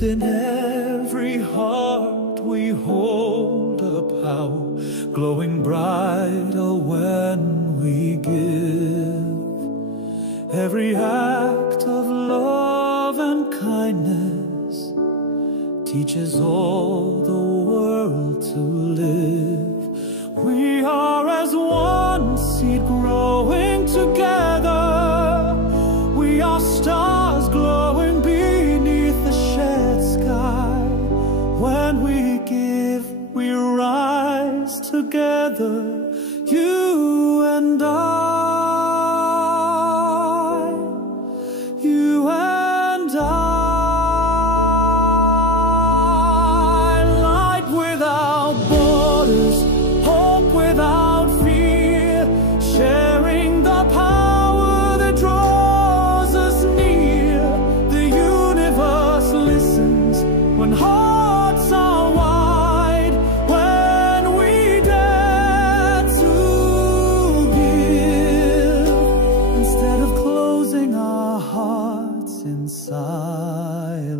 Within every heart we hold a power glowing brighter when we give. Every act of love and kindness teaches all the world to live. We are as one seed growing together. We are stars glowing beneath the shared sky. When we give, we rise together, you and I. You and I. Light without borders, hope without fear, sharing the power that draws us near. The universe listens when hearts are wide, when we dare to give, instead of closing our hearts in silence.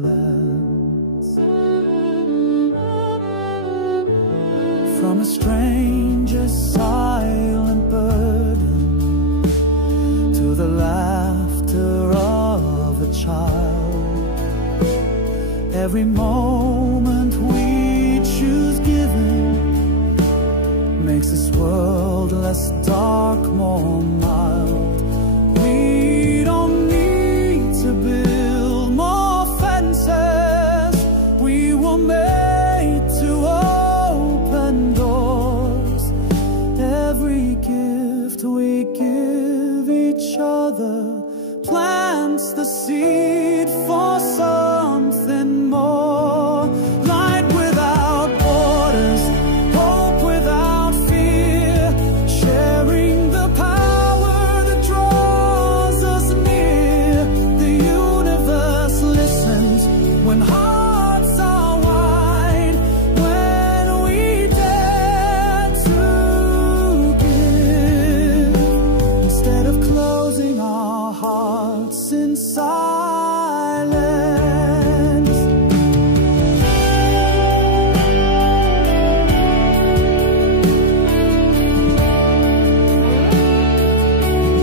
From a stranger's silent burden to the laughter of a child, every moment we choose giving makes this world less dark, more mild. We don't need to build more fences. We were made to open doors. Every gift we give each other plants the seed for some.